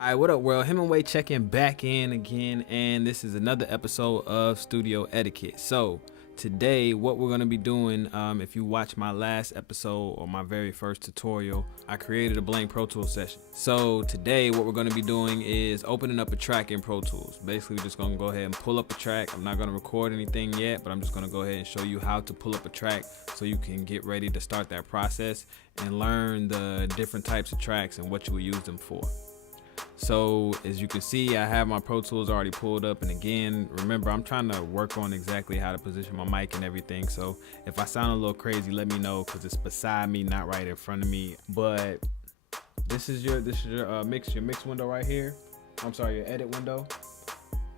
All right, what up, world? Hemingway checking back in again, and this is another episode of Studio Etiquette. So, today, what we're going to be doing, if you watch my last episode or my very first tutorial, I created a blank Pro Tools session. So, today, what we're going to be doing is opening up a track in Pro Tools. Basically, we're just going to go ahead and pull up a track. I'm not going to record anything yet, but I'm just going to go ahead and show you how to pull up a track so you can get ready to start that process and learn the different types of tracks and what you will use them for. So as you can see, I have my Pro Tools already pulled up, and again, remember, I'm trying to work on exactly how to position my mic and everything. So if I sound a little crazy, let me know, because it's beside me, not right in front of me. But this is your mix window right here. I'm sorry, your edit window.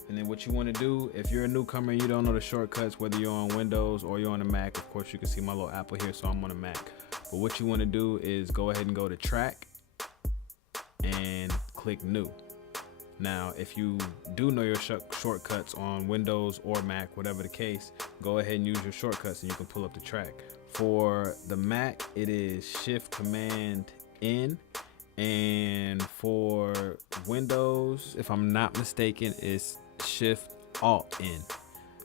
And then what you want to do, if you're a newcomer and you don't know the shortcuts, whether you're on Windows or you're on a Mac, of course you can see my little Apple here, so I'm on a Mac. But what you want to do is go ahead and go to track and click new. Now, if you do know your shortcuts on Windows or Mac, whatever the case, go ahead and use your shortcuts and you can pull up the track. For the Mac, it is Shift Command N, and for Windows, if I'm not mistaken, it's Shift Alt N.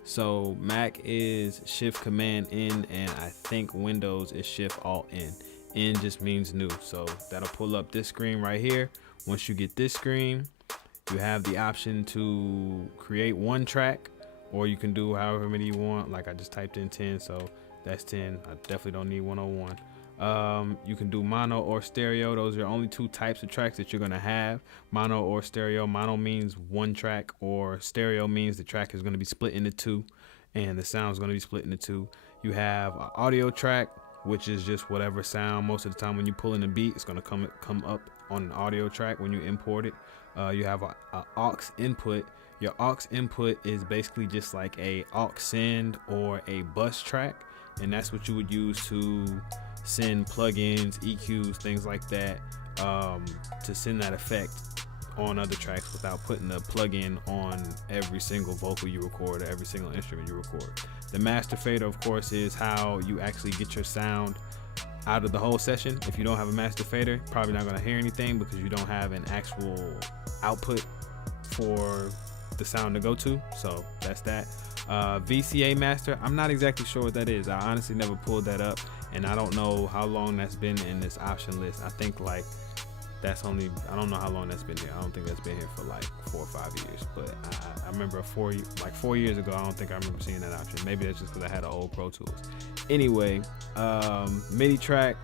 So Mac is Shift Command N, and I think Windows is Shift Alt N. N just means new, so that'll pull up this screen right here. Once you get this screen, you have the option to create one track, or you can do however many you want. Like I just typed in 10, so that's 10. I definitely don't need 101. You can do mono or stereo. Those are only two types of tracks that you're gonna have: mono or stereo. Mono means one track, or stereo means the track is gonna be split into two and the sound is gonna be split into two. You have an audio track, which is just whatever sound. Most of the time when you pull in a beat, it's gonna come up on an audio track when you import it. You have a aux input. Your aux input is basically just like a aux send or a bus track, and that's what you would use to send plugins, EQs, things like that, to send that effect on other tracks without putting the plugin on every single vocal you record or every single instrument you record. The master fader, of course, is how you actually get your sound out of the whole session. If you don't have a master fader, probably not going to hear anything because you don't have an actual output for the sound to go to. So that's that. VCA master, I'm not exactly sure what that is. I honestly never pulled that up, and I don't know how long that's been in this option list. I think like that's only, I don't know how long that's been here. I don't think that's been here for like 4 or 5 years, but I remember 4 years ago, I don't think I remember seeing that option. Maybe that's just because I had an old Pro Tools. Anyway, MIDI track,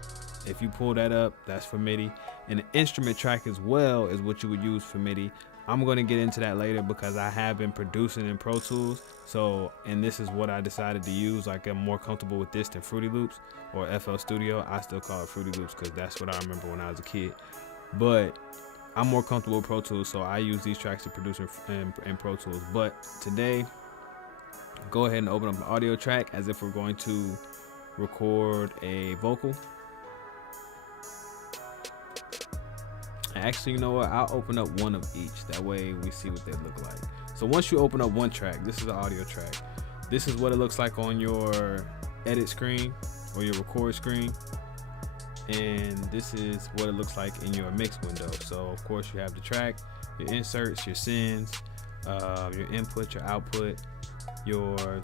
if you pull that up, that's for MIDI. And the instrument track as well is what you would use for MIDI. I'm going to get into that later because I have been producing in Pro Tools. So, and this is what I decided to use. Like, I'm more comfortable with this than Fruity Loops or FL Studio. I still call it Fruity Loops because that's what I remember when I was a kid. But I'm more comfortable with Pro Tools, so I use these tracks to produce in Pro Tools. But today, go ahead and open up an audio track as if we're going to record a vocal. Actually, you know what? I'll open up one of each. That way we see what they look like. So once you open up one track, this is the audio track. This is what it looks like on your edit screen or your record screen. And this is what it looks like in your mix window. So of course you have the track, your inserts, your sends, your input, your output,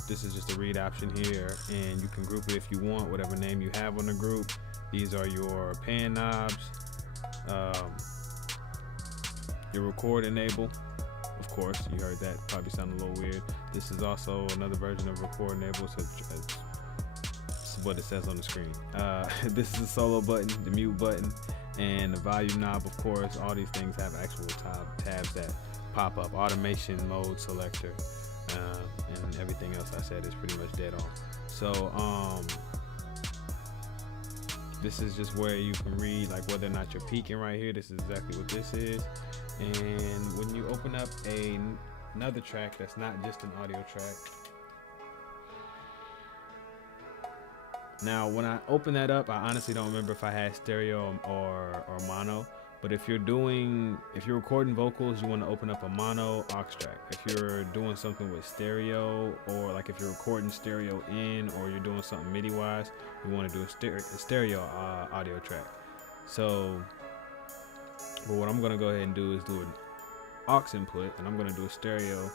this is just a read option here, and you can group it if you want, whatever name you have on the group. These are your pan knobs, your record enable. Of course, you heard that, probably sounded a little weird. This is also another version of record enable, so it's what it says on the screen. This is the solo button, the mute button, and the volume knob. Of course, all these things have actual tabs that pop up. Automation mode selector, and everything else I said is pretty much dead on. So this is just where you can read like whether or not you're peaking right here. This is exactly what this is. And when you open up another track that's not just an audio track, now when I open that up, I honestly don't remember if I had stereo or mono. But if you're recording vocals, you want to open up a mono aux track. If you're doing something with stereo, or like if you're recording stereo in, or you're doing something MIDI wise, you want to do a stereo audio track. So But what I'm gonna go ahead and do is do an aux input, and I'm gonna do a stereo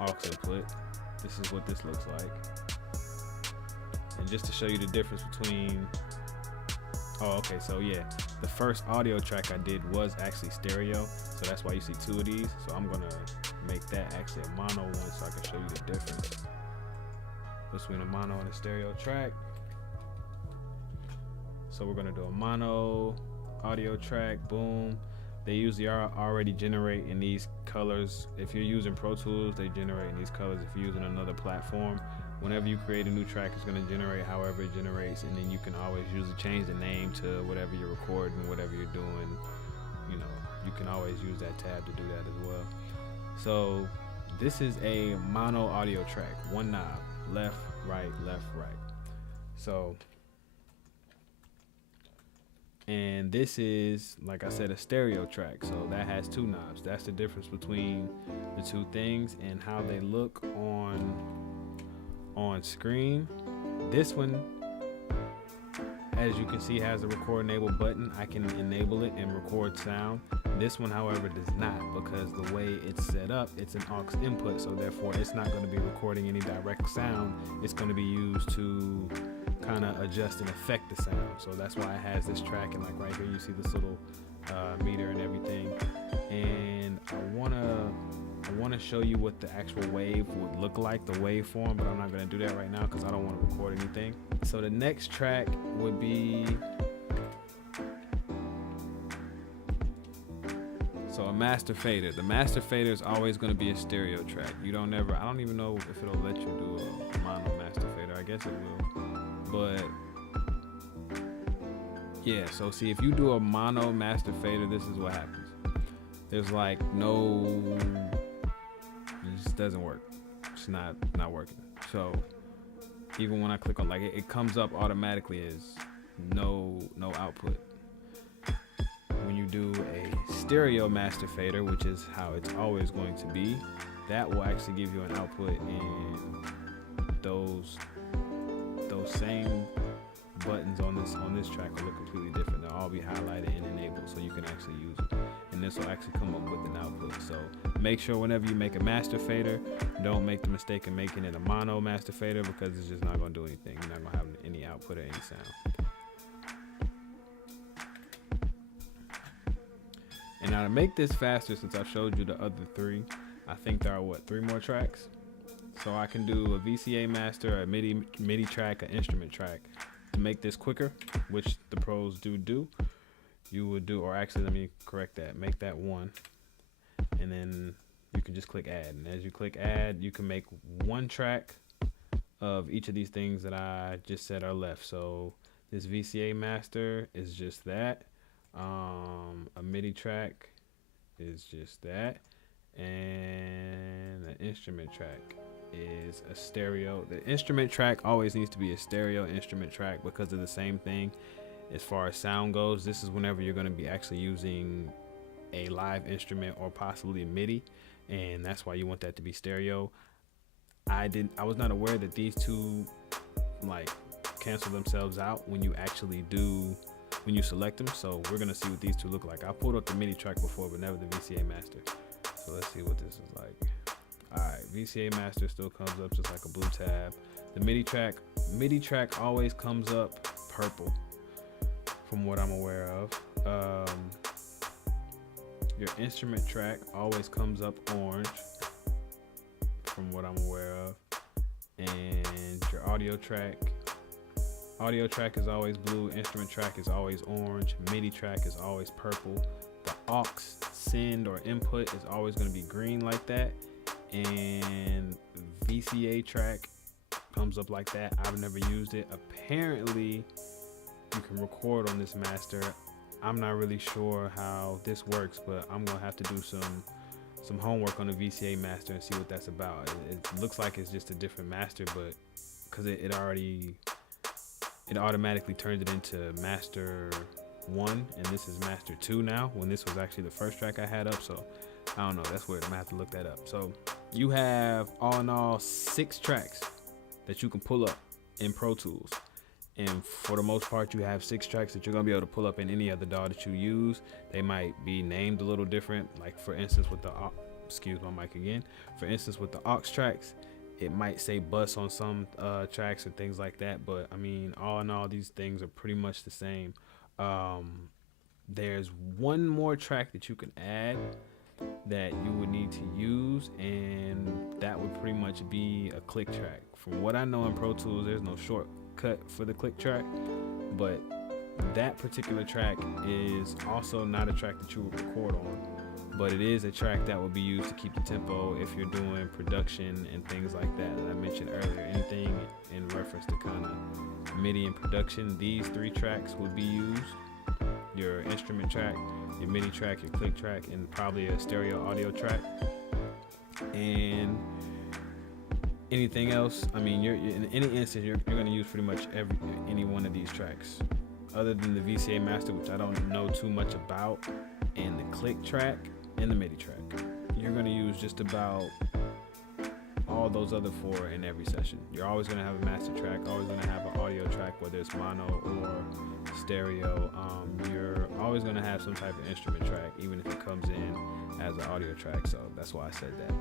aux input. This is what this looks like. And just to show you the difference between, so yeah, the first audio track I did was actually stereo, so that's why you see two of these. So I'm gonna make that actually a mono one so I can show you the difference between a mono and a stereo track. So we're gonna do a mono audio track, boom. They usually are already generating these colors. If you're using Pro Tools, they generate these colors. If you're using another platform, whenever you create a new track, it's going to generate however it generates, and then you can always usually change the name to whatever you're recording, whatever you're doing. You know, you can always use that tab to do that as well. So this is a mono audio track, one knob, left, right, left, right. So, and this is, like I said, a stereo track, so that has two knobs. That's the difference between the two things and how they look on screen. This one, as you can see, has a record enable button. I can enable it and record sound. This one, however, does not, because the way it's set up, it's an aux input, so therefore it's not going to be recording any direct sound. It's going to be used to kind of adjust and affect the sound. So that's why it has this track, and like right here you see this little meter and everything. And I wanna show you what the actual wave would look like, the waveform, but I'm not gonna do that right now because I don't want to record anything. So the next track would be a master fader. The master fader is always going to be a stereo track. I don't even know if it'll let you do a mono master fader. I guess it will. But yeah, so see, if you do a mono master fader, this is what happens. There's like it just doesn't work. It's not working. So even when I click on, like, it comes up automatically as no output. When you do a stereo master fader, which is how it's always going to be, that will actually give you an output, and those same buttons on this track will look completely different. They'll all be highlighted and enabled, so you can actually use it, and this will actually come up with an output. So make sure whenever you make a master fader, don't make the mistake of making it a mono master fader, because it's just not going to do anything. You're not going to have any output or any sound. And now to make this faster, since I showed you the other three, I think there are three more tracks. So I can do a VCA master, a MIDI track, an instrument track. To make this quicker, which the pros do, you would do, or actually let me correct that, make that one, and then you can just click add. And as you click add, you can make one track of each of these things that I just said are left. So this VCA master is just that. A MIDI track is just that, and the instrument track is a stereo. The instrument track always needs to be a stereo instrument track because of the same thing as far as sound goes. This is whenever you're going to be actually using a live instrument or possibly MIDI, and that's why you want that to be stereo. I was not aware that these two like cancel themselves out when you select them. So we're gonna see what these two look like. I pulled up the MIDI track before, but never the VCA master. So let's see what this is like. Alright, VCA master still comes up just like a blue tab. The MIDI track always comes up purple, from what I'm aware of. Your instrument track always comes up orange, from what I'm aware of. And your audio track is always blue, instrument track is always orange, MIDI track is always purple. The aux send or input is always going to be green like that, and VCA track comes up like that. I've never used it. Apparently you can record on this master. I'm not really sure how this works, but I'm gonna have to do some homework on the VCA master and see what that's about. It looks like it's just a different master, but because it automatically turns it into master 1, and this is master 2 now, when this was actually the first track I had up. So I don't know, that's weird. I'm gonna have to look that up. So you have all in all 6 tracks that you can pull up in Pro Tools, And for the most part, you have 6 tracks that you're gonna be able to pull up in any other DAW that you use. They might be named a little different. Like for instance, with the excuse my mic again. For instance, with the aux tracks, it might say bus on some tracks and things like that. But I mean, all in all, these things are pretty much the same. There's one more track that you can add that you would need to use, and that would pretty much be a click track. From what I know in Pro Tools, there's no shortcut for the click track, but that particular track is also not a track that you would record on, but it is a track that will be used to keep the tempo if you're doing production and things like that. As I mentioned earlier, anything in reference to kind of MIDI and production, these 3 tracks will be used: your instrument track, your MIDI track, your click track, and probably a stereo audio track. And anything else, I mean, you're in any instance, you're going to use pretty much any one of these tracks, other than the VCA master, which I don't know too much about, and the click track and the MIDI track. You're going to use just about all those other 4 in every session. You're always going to have a master track, always going to have an audio track, whether it's mono or stereo. You're always going to have some type of instrument track, even if it comes in as an audio track. So that's why I said that.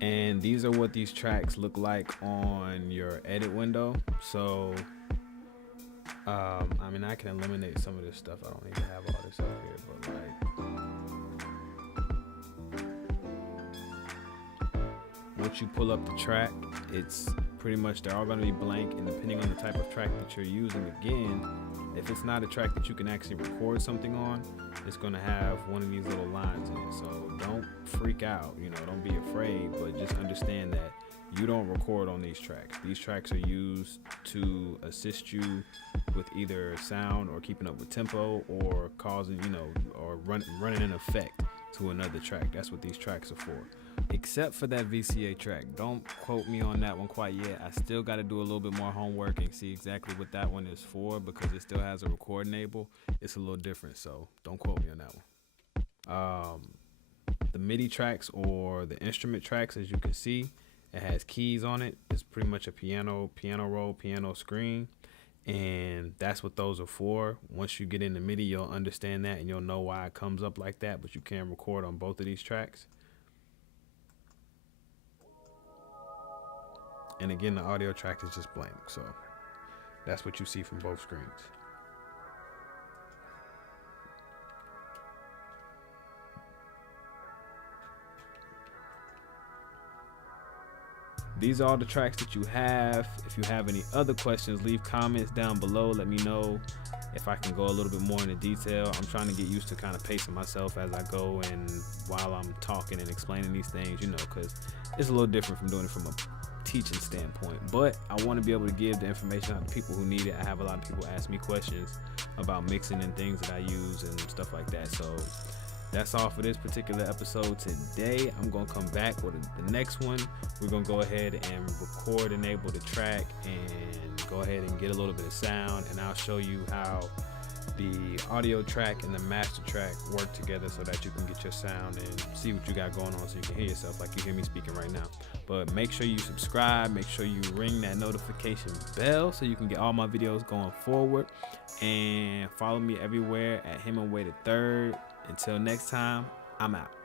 And these are what these tracks look like on your edit window. So I mean, I can eliminate some of this stuff. I don't need to have all this up here, but like, once you pull up the track, it's pretty much, they're all going to be blank, and depending on the type of track that you're using, again, if it's not a track that you can actually record something on, it's going to have one of these little lines in it. So don't freak out, don't be afraid, but just understand that you don't record on these tracks. These tracks are used to assist you with either sound or keeping up with tempo, or causing, or running an effect to another track. That's what these tracks are for. Except for that VCA track. Don't quote me on that one quite yet. I still got to do a little bit more homework and see exactly what that one is for, because it still has a record enable. It's a little different, so don't quote me on that one. The MIDI tracks, or the instrument tracks, as you can see, it has keys on it. It's pretty much a piano roll, piano screen, and that's what those are for. Once you get into MIDI, you'll understand that, and you'll know why it comes up like that, but you can record on both of these tracks. And again, the audio track is just blank, so that's what you see from both screens. These are all the tracks that you have. If you have any other questions, leave comments down below. Let me know if I can go a little bit more into detail. I'm trying to get used to kind of pacing myself as I go, and while I'm talking and explaining these things, because it's a little different from doing it from a teaching standpoint, but I want to be able to give the information out to people who need it. I have a lot of people ask me questions about mixing and things that I use and stuff like that. So that's all for this particular episode today. I'm going to come back with the next one. We're going to go ahead and record, enable the track, and go ahead and get a little bit of sound, and I'll show you how the audio track and the master track work together so that you can get your sound and see what you got going on, so you can hear yourself like you hear me speaking right now. But make sure you subscribe, make sure you ring that notification bell so you can get all my videos going forward, and follow me everywhere at Hemingway III. Until next time, I'm out.